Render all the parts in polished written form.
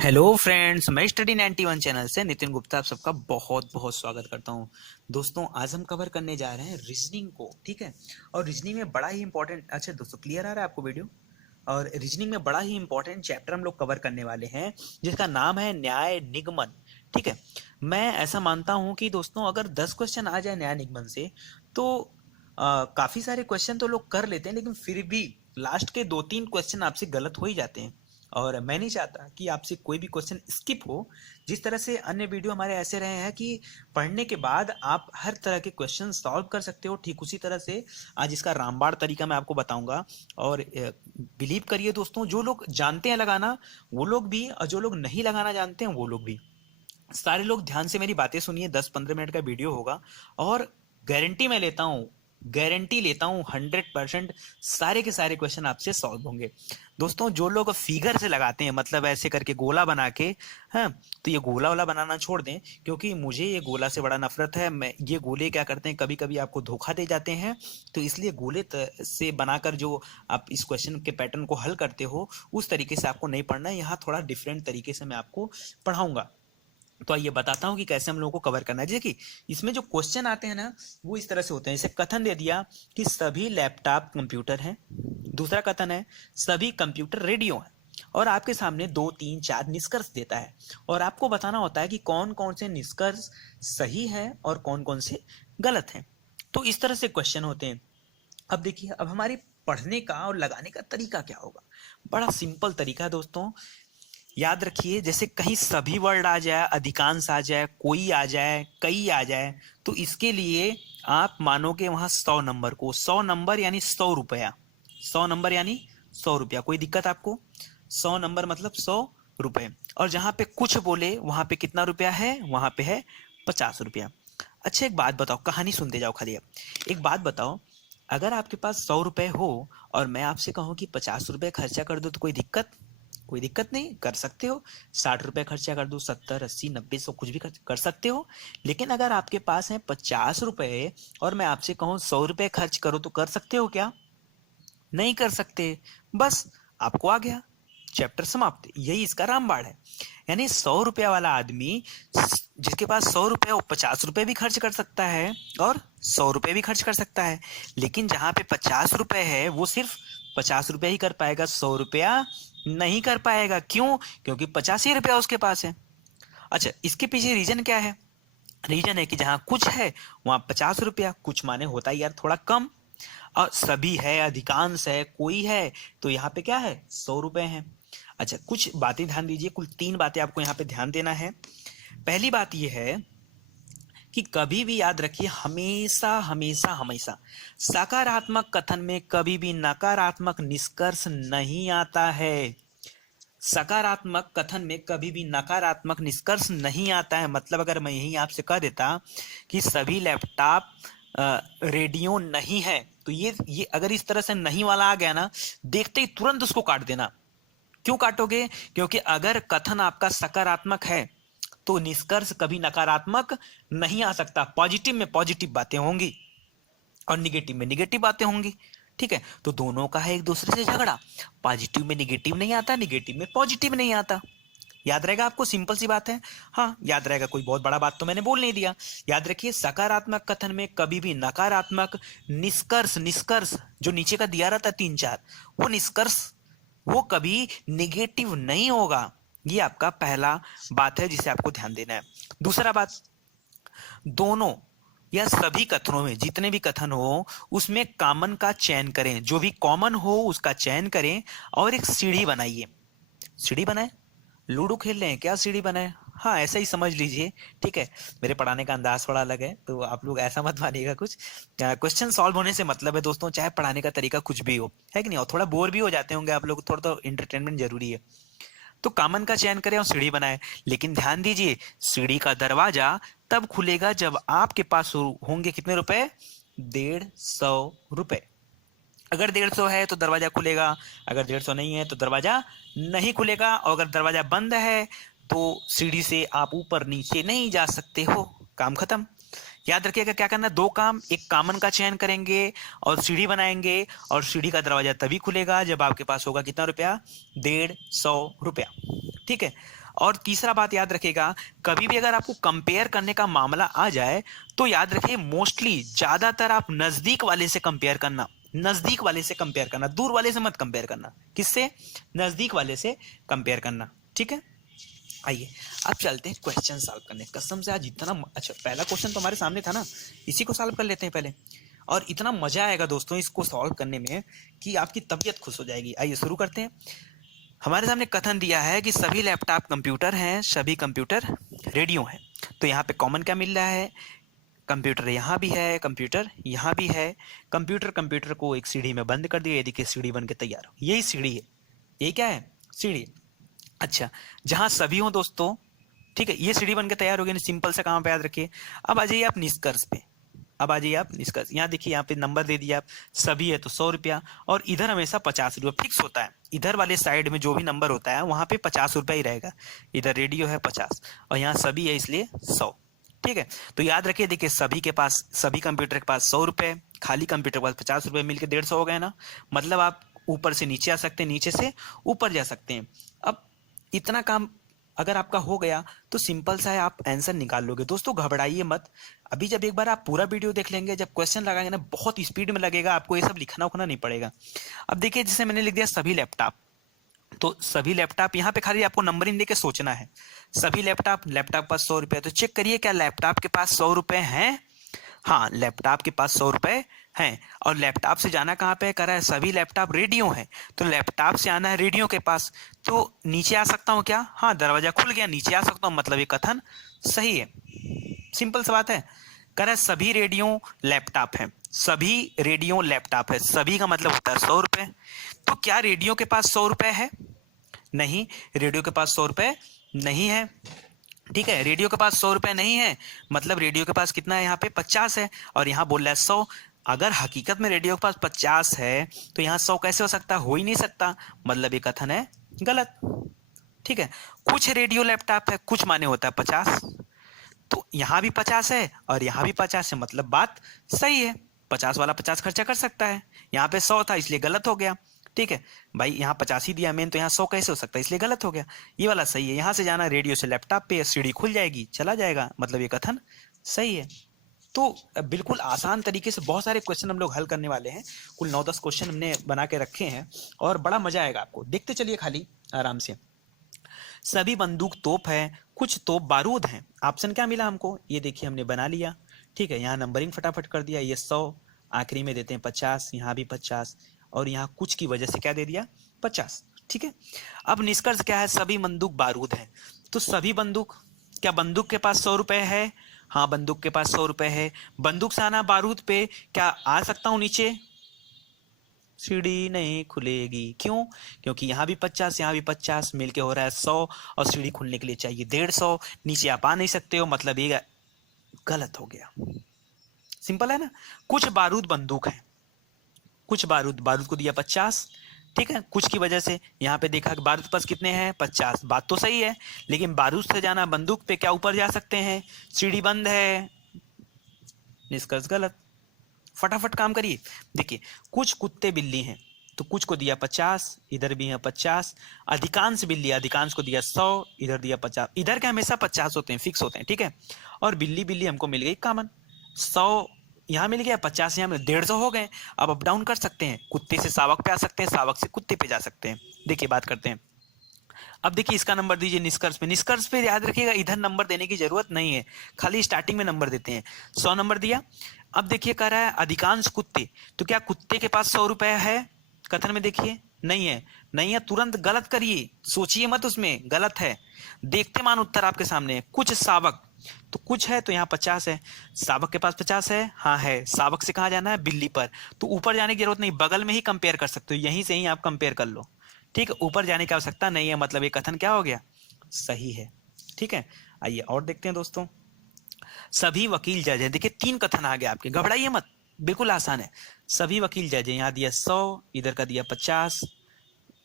Hello friends, मैं study 91 channel से नितिन गुप्ता आप सबका बहुत बहुत स्वागत करता हूं। दोस्तों, आज हम कवर करने जा रहे हैं रीजनिंग को। ठीक है, और रीजनिंग में बड़ा ही इंपॉर्टेंट, अच्छा दोस्तों क्लियर आ रहा है आपको वीडियो? और रीजनिंग में बड़ा ही इंपॉर्टेंट चैप्टर हम लोग कवर करने वाले हैं जिसका नाम है न्याय निगमन। ठीक है, मैं ऐसा मानता हूं कि दोस्तों अगर 10 क्वेश्चन आ जाए न्याय निगमन से तो काफी सारे क्वेश्चन तो लोग कर लेते हैं, लेकिन फिर भी लास्ट के 2-3 क्वेश्चन आपसे गलत हो ही जाते हैं। और मैं नहीं चाहता कि आपसे कोई भी क्वेश्चन स्किप हो। जिस तरह से अन्य वीडियो हमारे ऐसे रहे हैं कि पढ़ने के बाद आप हर तरह के क्वेश्चन सॉल्व कर सकते हो, ठीक उसी तरह से आज इसका रामबाण तरीका मैं आपको बताऊंगा। और बिलीव करिए दोस्तों, जो लोग जानते हैं लगाना वो लोग भी, और जो लोग नहीं लगाना जानते हैं वो लोग भी, सारे लोग ध्यान से मेरी बातें सुनिए। 10-15 मिनट का वीडियो होगा और गारंटी मैं लेता हूँ, गारंटी लेता हूँ 100% सारे के सारे क्वेश्चन आपसे सॉल्व होंगे। दोस्तों, जो लोग फिगर से लगाते हैं, मतलब ऐसे करके गोला बना के, हाँ, तो ये गोला वाला बनाना छोड़ दें, क्योंकि मुझे ये गोला से बड़ा नफरत है। मैं ये गोले क्या करते हैं, कभी कभी आपको धोखा दे जाते हैं। तो इसलिए गोले से बनाकर जो आप इस क्वेश्चन के पैटर्न को हल करते हो, उस तरीके से आपको नहीं पढ़ना है। यहाँ थोड़ा डिफरेंट तरीके से मैं आपको पढ़ाऊंगा। तो आइए बताता हूँ कि कैसे हम लोगों को कवर करना है। जैसे कि इसमें जो क्वेश्चन आते हैं ना, वो इस तरह से होते हैं। जैसे कथन दे दिया कि सभी लैपटॉप कंप्यूटर हैं। दूसरा कथन है सभी कंप्यूटर रेडियो हैं। और आपके सामने 2, 3, 4 निष्कर्ष देता है, और आपको बताना होता है कि कौन कौन से निष्कर्ष सही है और कौन कौन से गलत हैं। तो इस तरह से क्वेश्चन होते हैं। अब देखिए, अब हमारी पढ़ने का और लगाने का तरीका क्या होगा। बड़ा सिंपल तरीका है दोस्तों। याद रखिए, जैसे कहीं सभी वर्ड आ जाए, अधिकांश आ जाए, कोई आ जाए, कई आ जाए, तो इसके लिए आप मानोगे वहां 100 नंबर को। 100 नंबर यानी 100 रुपया। 100 नंबर यानी 100 रुपया। कोई दिक्कत आपको? 100 नंबर मतलब 100 रुपए। और जहां पे कुछ बोले वहां पे कितना रुपया है? वहां पे है 50 रुपया। अच्छा, एक बात बताओ, कहानी सुनते जाओ खाली। अब एक बात बताओ, अगर आपके पास 100 रुपए हो और मैं आपसे कहूं कि 50 रुपए खर्चा कर दो, तो कोई दिक्कत? कोई दिक्कत नहीं, कर सकते हो। 60 रुपए खर्चा कर दो, 70, 80, 90, 100 कुछ भी कर सकते हो। लेकिन अगर आपके पास है 50 रुपए और मैं आपसे कहूँ 100 रुपए खर्च करो, तो कर सकते हो क्या? नहीं कर सकते। बस, आपको आ गया, चैप्टर समाप्त। यही इसका रामबाण है। यानी 100 रुपया वाला आदमी, जिसके पास 100 रुपये, वो 50 रुपये भी खर्च कर सकता है और 100 रुपये भी खर्च कर सकता है। लेकिन जहां पे 50 रुपये है, वो सिर्फ 50 रुपया ही कर पाएगा, 100 रुपया नहीं कर पाएगा। क्यों? क्योंकि 85 रुपया उसके पास है। अच्छा, इसके पीछे रीजन क्या है? रीजन है कि जहां कुछ है वहां 50 रुपया। कुछ माने होता है यार थोड़ा कम, और सभी है, अधिकांश है, कोई है, तो यहाँ पे क्या है? 100 रुपए है। अच्छा, कुछ बातें ध्यान दीजिए, कुल 3 बातें आपको यहाँ पे ध्यान देना है। पहली बात यह है कि कभी भी याद रखिए, हमेशा हमेशा हमेशा सकारात्मक कथन में कभी भी नकारात्मक निष्कर्ष नहीं आता है। सकारात्मक कथन में कभी भी नकारात्मक निष्कर्ष नहीं आता है। मतलब अगर मैं यही आपसे कह देता कि सभी लैपटॉप रेडियो नहीं है, तो ये अगर इस तरह से नहीं वाला आ गया ना, देखते ही तुरंत उसको काट देना। क्यों काटोगे? क्योंकि अगर कथन आपका सकारात्मक है तो निष्कर्ष कभी नकारात्मक नहीं आ सकता। पॉजिटिव में पॉजिटिव बातें होंगी और निगेटिव में निगेटिव बातें होंगी। ठीक है, तो दोनों का है एक दूसरे से झगड़ा। पॉजिटिव में निगेटिव नहीं आता, निगेटिव में पॉजिटिव नहीं आता। याद रहेगा आपको? सिंपल सी बात है। हाँ, याद रहेगा, कोई बहुत बड़ा बात तो मैंने बोल नहीं दिया। याद रखिए, सकारात्मक कथन में कभी भी नकारात्मक निष्कर्ष, निष्कर्ष जो नीचे का दिया रहता है 3-4, वो निष्कर्ष वो कभी निगेटिव नहीं होगा। ये आपका पहला बात है जिसे आपको ध्यान देना है। दूसरा बात, दोनों या सभी कथनों में, जितने भी कथन हो, उसमें कॉमन का चयन करें। जो भी कॉमन हो उसका चयन करें और एक सीढ़ी बनाइए। सीढ़ी बनाए, लूडो खेल रहे हैं क्या? सीढ़ी बनाए, हाँ ऐसा ही समझ लीजिए। ठीक है, मेरे पढ़ाने का अंदाज थोड़ा अलग है, तो आप लोग ऐसा मत मानिएगा कुछ। क्वेश्चन सॉल्व होने से मतलब है दोस्तों, चाहे पढ़ाने का तरीका कुछ भी हो, है कि नहीं? और थोड़ा बोर भी हो जाते होंगे आप लोग, थोड़ा तो एंटरटेनमेंट जरूरी है। तो कॉमन का चयन करें और सीढ़ी बनाए। लेकिन ध्यान दीजिए, सीढ़ी का दरवाजा तब खुलेगा जब आपके पास होंगे कितने रुपए? 150 रुपए। अगर 150 है तो दरवाजा खुलेगा, अगर 150 नहीं है तो दरवाजा नहीं खुलेगा। और अगर दरवाजा बंद है तो सीढ़ी से आप ऊपर नीचे नहीं जा सकते हो। काम खत्म। याद रखिएगा, क्या करना? 2 काम, एक कॉमन का चयन करेंगे और सीढ़ी बनाएंगे, और सीढ़ी का दरवाजा तभी खुलेगा जब आपके पास होगा कितना रुपया? 150 रुपया। ठीक है, और तीसरा बात याद रखिएगा, कभी भी अगर आपको कंपेयर करने का मामला आ जाए तो याद रखिए मोस्टली ज्यादातर आप नजदीक वाले से कंपेयर करना, नजदीक वाले से कंपेयर करना, दूर वाले से मत कंपेयर करना। किससे? नजदीक वाले से कंपेयर करना। ठीक है, आइए अब चलते हैं क्वेश्चन सॉल्व करने। कसम से आज इतना अच्छा, पहला क्वेश्चन तो हमारे सामने था ना, इसी को सॉल्व कर लेते हैं पहले। और इतना मजा आएगा दोस्तों इसको सॉल्व करने में कि आपकी तबीयत खुश हो जाएगी। आइए शुरू करते हैं। हमारे सामने कथन दिया है कि सभी लैपटॉप कंप्यूटर हैं, सभी कंप्यूटर रेडियो हैं। तो यहाँ पे कॉमन क्या मिल रहा है? कंप्यूटर यहाँ भी है, कंप्यूटर यहाँ भी है। कंप्यूटर कंप्यूटर को एक सीढ़ी में बंद कर दिया, ये देखिए सीढ़ी बन के तैयार हो। यही सीढ़ी है, ये क्या है? सीढ़ी। अच्छा, जहां सभी हो दोस्तों, ठीक है, ये सीढ़ी बन के तैयार हो गई। सिंपल सा काम पे याद रखिए। अब आ जाइए आप निष्कर्ष पे, अब आ जाइए आप निष्कर्ष। यहाँ देखिए, यहाँ पे नंबर दे दिया आप, सभी है तो 100 रुपया, और इधर हमेशा 50 रुपया फिक्स होता है। इधर वाले साइड में जो भी नंबर होता है वहां पे 50 रुपया ही रहेगा। इधर रेडियो है 50 और यहाँ सभी है इसलिए 100। ठीक है, तो याद रखिए, देखिए सभी के पास, सभी कंप्यूटर के पास 100 रुपये, खाली कंप्यूटर के पास 50 रुपये, मिलकर 150 हो गए ना। मतलब आप ऊपर से नीचे आ सकते हैं, नीचे से ऊपर जा सकते हैं। अब इतना काम अगर आपका हो गया तो सिंपल सा है, आप आंसर निकाल लोगे। दोस्तों घबराइए मत, अभी जब एक बार आप पूरा वीडियो देख लेंगे, जब क्वेश्चन लगाएंगे ना, बहुत स्पीड में लगेगा, आपको ये सब लिखना उखना नहीं पड़ेगा। अब देखिए, जैसे मैंने लिख दिया सभी लैपटॉप, तो सभी लैपटॉप यहाँ पे खाली आपको नंबरिंग देके सोचना है। सभी लैपटॉप, लैपटॉप पास 100 रुपये, तो चेक करिए क्या लैपटॉप के पास 100 रुपये हैं? हाँ, लैपटॉप के पास 100 रुपये हैं। और लैपटॉप से जाना कहाँ पे? कह रहा है सभी लैपटॉप रेडियो है, तो लैपटॉप से आना है रेडियो के पास। तो नीचे आ सकता हूँ क्या? हाँ, दरवाजा खुल गया, नीचे आ सकता हूँ, मतलब ये कथन सही है। सिंपल सी बात है। कह रहा है सभी रेडियो लैपटॉप है, सभी रेडियो लैपटॉप है, सभी का मतलब होता है 100 रुपये। तो क्या रेडियो के पास 100 रुपये है? नहीं, रेडियो के पास 100 रुपये नहीं है। ठीक है, रेडियो के पास 100 रुपये नहीं है, मतलब रेडियो के पास कितना है? यहाँ पे 50 है, और यहाँ बोल रहा है 100। अगर हकीकत में रेडियो के पास 50 है तो यहाँ 100 कैसे हो सकता? हो ही नहीं सकता, मतलब ये कथन है गलत। ठीक है, कुछ रेडियो लैपटॉप है, कुछ माने होता है 50, तो यहाँ भी 50 है और यहाँ भी 50 है, मतलब बात सही है। 50 वाला 50 खर्चा कर सकता है। यहाँ पे 100 था इसलिए गलत हो गया। ठीक है भाई, यहाँ 50 ही दिया मेन, तो यहाँ 100 कैसे हो सकता है, इसलिए गलत हो गया। ये वाला सही है। यहाँ से जाना रेडियो से लैपटॉप पे, सीढ़ी खुल जाएगी, चला जाएगा, मतलब ये कथन सही है। तो बिल्कुल आसान तरीके से बहुत सारे क्वेश्चन हम लोग हल करने वाले हैं। कुल 9-10 क्वेश्चन हमने बना के रखे हैं और बड़ा मजा आएगा आपको। देखते चलिए खाली आराम से। सभी बंदूक तोप है, कुछ तोप बारूद हैं। ऑप्शन क्या मिला हमको? ये देखिए हमने बना लिया। ठीक है, यहाँ नंबरिंग फटाफट कर दिया। ये 100, आखिरी में देते हैं 50, यहाँ भी 50, और यहाँ कुछ की वजह से क्या दे दिया? 50। ठीक है, अब निष्कर्ष क्या है? सभी बंदूक बारूद है। तो सभी बंदूक, क्या बंदूक के पास 100 रुपये है? हाँ, बंदूक के पास 100 रुपये है। बंदूक से आना बारूद पे, क्या आ सकता हूँ नीचे? सीढ़ी नहीं खुलेगी। क्यों? क्योंकि यहाँ भी 50, यहाँ भी 50, मिलके हो रहा है 100, और सीढ़ी खुलने के लिए चाहिए 150। नीचे आप आ नहीं सकते हो, मतलब ये गलत हो गया। सिंपल है ना। कुछ बारूद बंदूक है, कुछ बारूद, बारूद को दिया 50। ठीक है, कुछ की वजह से यहाँ पे देखा कि बारूद पास कितने हैं? 50। बात तो सही है, लेकिन बारूद से जाना बंदूक पे, क्या ऊपर जा सकते हैं? सीढ़ी बंद है, निष्कर्ष गलत। फटाफट काम करिए। देखिए, कुछ कुत्ते बिल्ली हैं, तो कुछ को दिया 50, इधर भी है 50। अधिकांश बिल्ली, अधिकांश को दिया 100, इधर दिया 50। इधर के हमेशा 50 होते हैं, फिक्स होते हैं। ठीक है, और बिल्ली बिल्ली हमको मिल गई कॉमन। 100 यहाँ मिल गया, 50 यहाँ मिल, 150 हो गए। अब अप डाउन कर सकते हैं, कुत्ते से शावक पे आ सकते हैं, शावक से कुत्ते पे जा सकते हैं। देखिए बात करते हैं। अब देखिए इसका नंबर दीजिए निष्कर्ष पे। निष्कर्ष पे याद रखिएगा, इधर नंबर देने की जरूरत नहीं है, खाली स्टार्टिंग में नंबर देते हैं। 100 नंबर दिया। अब देखिए कह रहा है अधिकांश कुत्ते, तो क्या कुत्ते के पास 100 रुपए है? कथन में देखिए नहीं है, नहीं है, तुरंत गलत करिए, सोचिए मत उसमें, गलत है। देखते मान उत्तर आपके सामने। कुछ शावक, तो कुछ है तो यहाँ 50 है। शावक के पास 50 है, हाँ है। शावक से कहाँ जाना है? बिल्ली पर। तो ऊपर जाने की जरूरत नहीं, बगल में ही कंपेयर कर सकते हो, यहीं से ही आप कंपेयर कर लो। ठीक है, ऊपर जाने की आवश्यकता नहीं है, मतलब ये कथन क्या हो गया? सही है। ठीक है, आइए और देखते हैं दोस्तों। सभी वकील जज है। देखिए 3 कथन आ गए आपके, घबराइए मत, बिल्कुल आसान है। सभी वकील जज है, यहाँ दिया 100, इधर का दिया 50,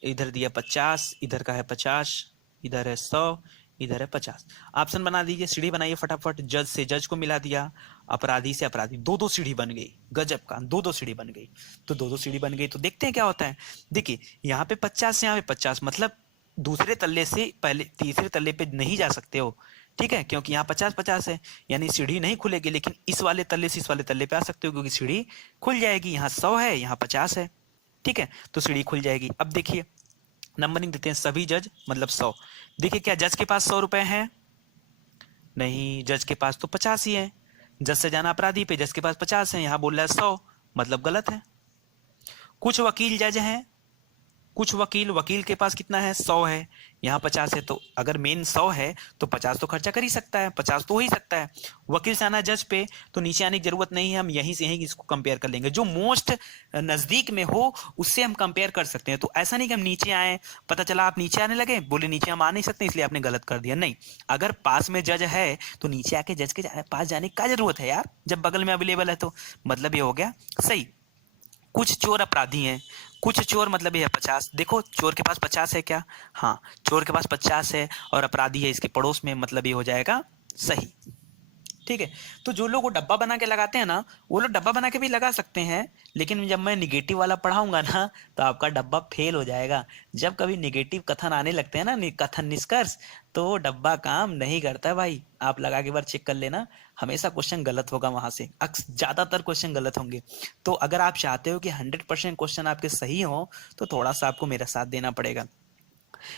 इधर दिया 50, इधर का है 50, इधर है 100, इधर है 50। ऑप्शन बना दीजिए, सीढ़ी बनाइए फटाफट। जज से जज को मिला दिया, अपराधी से अपराधी, 2-2 सीढ़ी बन गई। गजब का, 2-2 सीढ़ी बन गई। तो 2-2 सीढ़ी बन गई, तो देखते हैं क्या होता है। देखिए यहाँ पे 50, यहाँ पे 50, मतलब दूसरे तल्ले से पहले तीसरे तल्ले पे नहीं जा सकते हो, ठीक है, क्योंकि यहाँ 50-50 है, यानी सीढ़ी नहीं खुलेगी, लेकिन इस वाले तल्ले से इस वाले तल्ले पे आ सकते हो क्योंकि सीढ़ी खुल जाएगी। यहाँ 100 है, यहाँ 50 है, ठीक है, तो सीढ़ी खुल जाएगी। अब देखिए नंबरिंग देते हैं, सभी जज मतलब 100। देखिए क्या जज के पास 100 रुपए हैं? नहीं, जज के पास तो 50 ही है। जज से जाना अपराधी पे, जज के पास 50 है, यहाँ बोल रहा है 100, मतलब गलत है। कुछ वकील जज हैं, कुछ वकील, वकील के पास कितना है? 100 है, यहाँ 50 है, तो अगर मेन 100 है तो 50 तो खर्चा कर ही सकता है, 50 तो हो ही सकता है। वकील से आना जज पे, तो नीचे आने की जरूरत नहीं है, हम यहीं से यहीं इसको कंपेयर कर लेंगे, जो मोस्ट नजदीक में हो उससे हम कंपेयर कर सकते हैं। तो ऐसा नहीं कि हम नीचे आए, पता चला आप नीचे आने लगे, बोले नीचे हम आ नहीं सकते इसलिए आपने गलत कर दिया, नहीं। अगर पास में जज है तो नीचे आके जज के पास जाने की क्या जरूरत है यार, जब बगल में अवेलेबल है तो। मतलब ये हो गया सही। कुछ चोर अपराधी हैं, कुछ चोर मतलब ये है 50। देखो चोर के पास 50 है क्या? हाँ, चोर के पास 50 है और अपराधी है इसके पड़ोस में, मतलब ये हो जाएगा सही, ठीक है। तो जो लोग वो डब्बा बना के लगाते हैं ना, वो लोग डब्बा बना के भी लगा सकते हैं, लेकिन जब मैं निगेटिव वाला पढ़ाऊंगा ना तो आपका डब्बा फेल हो जाएगा। जब कभी निगेटिव कथन आने लगते हैं ना, कथन निष्कर्ष, तो डब्बा काम नहीं करता है भाई। आप लगा के बार चेक कर लेना, हमेशा क्वेश्चन गलत होगा वहां से, ज्यादातर क्वेश्चन गलत होंगे। तो अगर आप चाहते हो कि 100% क्वेश्चन आपके सही हो तो थोड़ा सा आपको मेरा साथ देना पड़ेगा।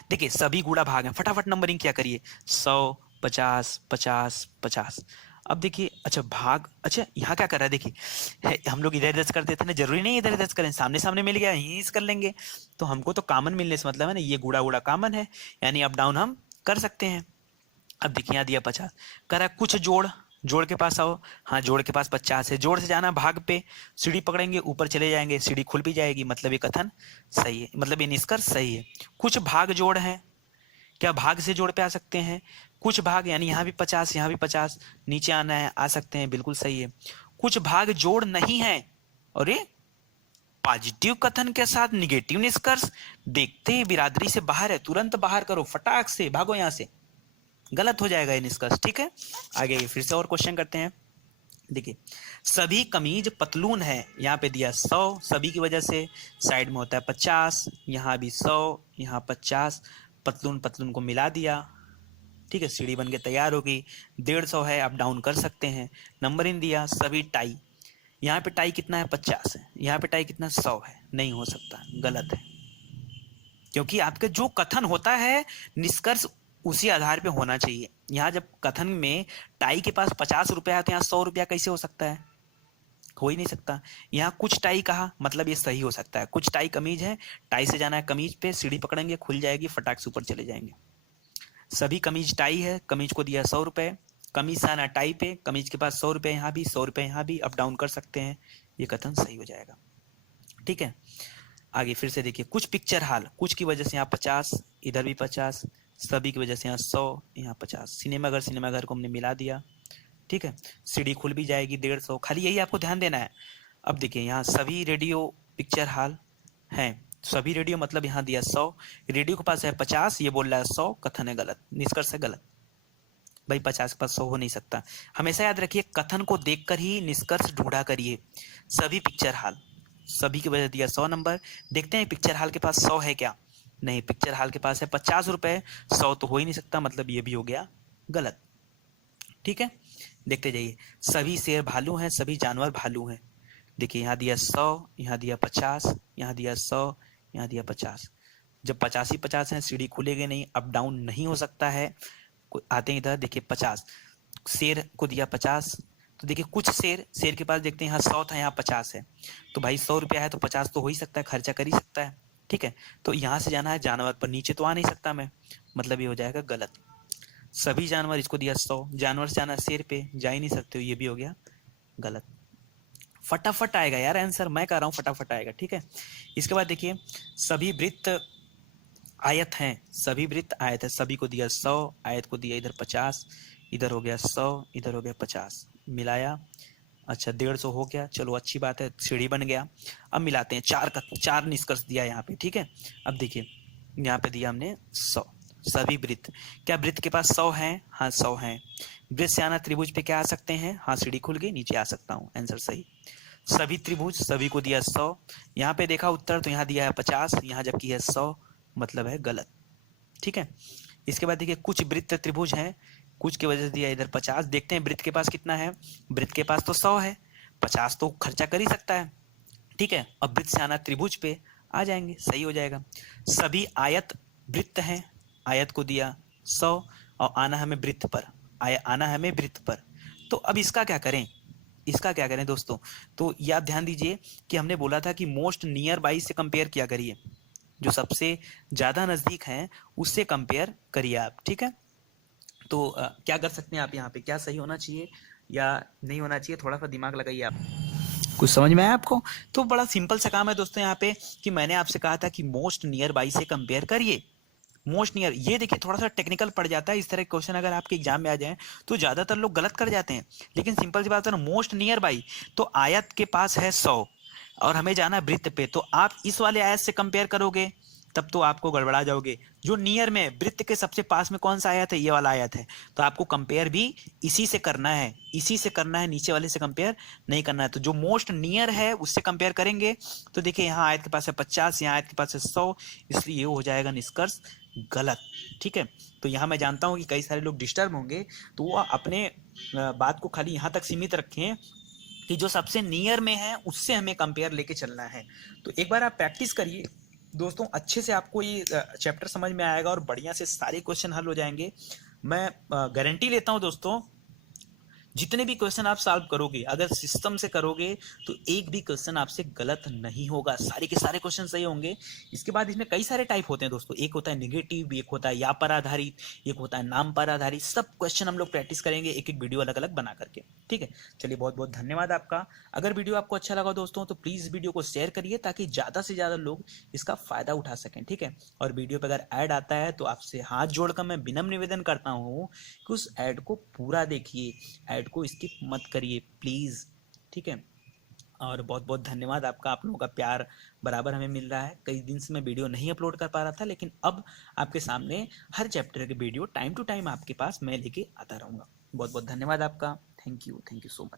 देखिए सभी गुणा भाग हैं, फटाफट नंबरिंग क्या करिए, 100, 50, 50, 50। अब देखिए अच्छा भाग, अच्छा यहाँ क्या कर रहा है, देखिए हम लोग इधर इधर करते थे ना, जरूरी नहीं इधर इधर करें, सामने सामने मिल गया यहीं कर लेंगे। तो हमको तो कॉमन मिलने से मतलब है ना, ये गुड़ा गुड़ा कॉमन है, यानी अप डाउन हम कर सकते हैं। अब देखिए यहाँ दिया 50, कह रहा है कुछ जोड़, जोड़ के पास आओ। हाँ, जोड़ के पास 50 है, जोड़ से जाना भाग पे, सीढ़ी पकड़ेंगे ऊपर चले जाएंगे, सीढ़ी खुल भी जाएगी, मतलब ये कथन सही है, मतलब ये निष्कर्ष सही है। कुछ भाग जोड़ है, क्या भाग से जोड़ पे आ सकते हैं? कुछ भाग यानी यहाँ भी 50, यहाँ भी 50, नीचे आना है आ सकते हैं, बिल्कुल सही है। कुछ भाग जोड़ नहीं है, अरे पॉजिटिव कथन के साथ निगेटिव निष्कर्ष, देखते ही बिरादरी से बाहर है, तुरंत बाहर करो, फटाक से भागो यहाँ से, गलत हो जाएगा ये निष्कर्ष, ठीक है। आगे फिर से और क्वेश्चन करते हैं। देखिए सभी कमीज पतलून है, यहाँ पे दिया 100, सभी की वजह से साइड में होता है 50, यहाँ भी 100, यहाँ 50, पतलून पतलून को मिला दिया, ठीक है, सीढ़ी बन के तैयार हो गई। 150 है, आप डाउन कर सकते हैं। नंबरिंग दिया सभी टाई, यहाँ पे टाई कितना है? 50 है, यहाँ पे टाई कितना? 100 है, नहीं हो सकता, गलत है, क्योंकि आपके जो कथन होता है निष्कर्ष उसी आधार पे होना चाहिए। यहाँ जब कथन में टाई के पास 50 रुपया है तो यहाँ 100 रुपया कैसे हो सकता है? हो ही नहीं सकता। यहाँ कुछ टाई कहा, मतलब ये सही हो सकता है, कुछ टाई कमीज है, टाई से जाना है कमीज पे, सीढ़ी पकड़ेंगे खुल जाएगी, फटाक से ऊपर चले जाएंगे। सभी कमीज टाई है, कमीज को दिया 100 रुपए, कमीज से आना टाई पे, कमीज के पास 100 रुपए, यहाँ भी 100 रुपए, यहाँ भी अप डाउन कर सकते हैं, ये कथन सही हो जाएगा, ठीक है। आगे फिर से देखिए कुछ पिक्चर हॉल, कुछ की वजह से यहाँ 50, इधर भी 50, सभी की वजह से यहाँ 100, यहाँ 50, सिनेमाघर सिनेमाघर को हमने मिला दिया, ठीक है, सीढ़ी खुल भी जाएगी 150, खाली यही आपको ध्यान देना है। अब देखिए यहाँ सभी रेडियो पिक्चर हॉल हैं, सभी रेडियो मतलब यहाँ दिया 100, रेडियो के पास है 50, ये बोल रहा है 100, कथन है गलत, निष्कर्ष है गलत, भाई 50 के पास 100 हो नहीं सकता। हमेशा याद रखिए कथन को देखकर ही निष्कर्ष ढूंढा करिए। सभी पिक्चर हॉल, सभी की वजह दिया 100 नंबर, देखते हैं पिक्चर हॉल के पास 100 है क्या? नहीं, पिक्चर हॉल के पास है 50 रुपए, 100 तो हो ही नहीं सकता, मतलब ये भी हो गया गलत, ठीक है। देखते जाइए सभी शेर भालू हैं, सभी जानवर भालू हैं, देखिए यहाँ दिया 100, यहाँ दिया 50, यहाँ दिया 100, यहाँ दिया 50, जब 50 ही 50 है सीढ़ी खुलेगी नहीं, अप डाउन नहीं हो सकता है। आते हैं इधर, देखिए 50, शेर को दिया 50, तो देखिए कुछ शेर, शेर के पास देखते हैं यहाँ 100 था, यहाँ 50 है, तो भाई 100 रुपया है तो 50 तो हो ही सकता है, खर्चा कर ही सकता है, ठीक है। तो यहाँ से जाना है जानवर पर, नीचे तो आ नहीं सकता मैं, मतलब ये हो जाएगा गलत। सभी जानवर, इसको दिया 100, जानवर से जाना शेर पे, जा ही नहीं सकते हो, ये भी हो गया गलत। फटाफट आएगा यार आंसर, मैं कह रहा हूँ फटाफट आएगा, ठीक है। इसके बाद देखिए सभी वृत्त आयत हैं, सभी वृत्त आयत है, सभी को दिया 100, आयत को दिया इधर 50, इधर हो गया 100, इधर हो गया 50, मिलाया, अच्छा 150 हो गया, चलो अच्छी बात है, सीढ़ी बन गया। अब मिलाते हैं, चार निष्कर्ष दिया यहाँ पे, ठीक है। अब देखिए यहाँ पे दिया हमने 100, सभी वृत्त, क्या वृत्त के पास 100 है? हाँ 100 है। वृत्त से आना त्रिभुज पे क्या आ सकते हैं? हाँ सीढ़ी खुल गई, नीचे आ सकता हूँ, आंसर सही। सभी त्रिभुज, सभी को दिया 100, यहाँ पे देखा उत्तर तो यहाँ दिया है 50, यहाँ जबकि है 100, मतलब है गलत, ठीक है। इसके बाद देखिए कुछ वृत्त त्रिभुज हैं, कुछ की वजह से दिया इधर 50। देखते हैं वृत्त के पास कितना है। वृत्त के पास तो 100 है, 50 तो खर्चा कर ही सकता है। ठीक है, अब वृत्त से आना त्रिभुज पे आ जाएंगे, सही हो जाएगा। सभी आयत वृत्त हैं, आयत को दिया 100 और आना हमें वृत्त पर, आना हमें वृत्त पर। तो अब इसका क्या करें, इसका क्या करें दोस्तों। तो याद ध्यान दीजिए कि हमने बोला था कि मोस्ट नियर बाई से कंपेयर किया करिए, जो सबसे ज्यादा नजदीक है उससे कंपेयर करिए आप। ठीक है, तो क्या कर सकते हैं आप यहाँ पे, क्या सही होना चाहिए या नहीं होना चाहिए, थोड़ा सा दिमाग लगाइए आप। कुछ समझ में आया आपको। तो बड़ा सिंपल सा काम है दोस्तों यहाँ पे कि मैंने आपसे कहा था कि मोस्ट नियर बाई से कंपेयर करिए। मोस्ट नियर, ये देखिए थोड़ा सा टेक्निकल पड़ जाता है, इस तरह के क्वेश्चन अगर आपके एग्जाम में आ जाए तो ज्यादातर लोग गलत कर जाते हैं। लेकिन सिंपल सी बात है ना, मोस्ट नियर बाई, तो आयत के पास है 100 और हमें जाना है वृत्त पे, तो आप इस वाले आयत से कंपेयर करोगे तब तो आपको गड़बड़ा जाओगे। जो नियर में वृत्त के सबसे पास में कौन सा आयत है, ये वाला आयत है, तो आपको कंपेयर भी इसी से करना है, इसी से करना है, नीचे वाले से कंपेयर नहीं करना है। तो जो मोस्ट नियर है उससे कंपेयर करेंगे। तो देखिए यहाँ आयत के पास है 50, यहाँ आयत के पास है 100, इसलिए ये हो जाएगा निष्कर्ष गलत। ठीक है, तो यहाँ मैं जानता हूँ कि कई सारे लोग डिस्टर्ब होंगे, तो वो अपने बात को खाली यहाँ तक सीमित रखें कि जो सबसे नियर में है उससे हमें कंपेयर लेके चलना है। तो एक बार आप प्रैक्टिस करिए दोस्तों, अच्छे से आपको ये चैप्टर समझ में आएगा और बढ़िया से सारे क्वेश्चन हल हो जाएंगे। मैं गारंटी लेता हूँ दोस्तों, जितने भी क्वेश्चन आप सॉल्व करोगे अगर सिस्टम से करोगे तो एक भी क्वेश्चन आपसे गलत नहीं होगा, सारे के सारे क्वेश्चन सही होंगे। इसके बाद इसमें कई सारे टाइप होते हैं दोस्तों, एक होता है नेगेटिव, एक होता है या पर आधारित, एक होता है नाम पर आधारित। सब क्वेश्चन हम लोग प्रैक्टिस करेंगे एक एक वीडियो अलग अलग बना करके। ठीक है, चलिए बहुत बहुत धन्यवाद आपका। अगर वीडियो आपको अच्छा लगा दोस्तों तो प्लीज वीडियो को शेयर करिए ताकि ज्यादा से ज्यादा लोग इसका फायदा उठा सकें। ठीक है, और वीडियो पे अगर ऐड आता है तो आपसे हाथ जोड़कर मैं विनम्र निवेदन करता हूँ कि उस ऐड को पूरा देखिए, ऐड को स्किप मत करिए प्लीज। ठीक है, और बहुत बहुत धन्यवाद आपका, आप लोगों का प्यार बराबर हमें मिल रहा है। कई दिन से मैं वीडियो नहीं अपलोड कर पा रहा था, लेकिन अब आपके सामने हर चैप्टर के वीडियो टाइम टू टाइम आपके पास मैं लेके आता रहूंगा। बहुत बहुत धन्यवाद आपका, थैंक यू सो मच।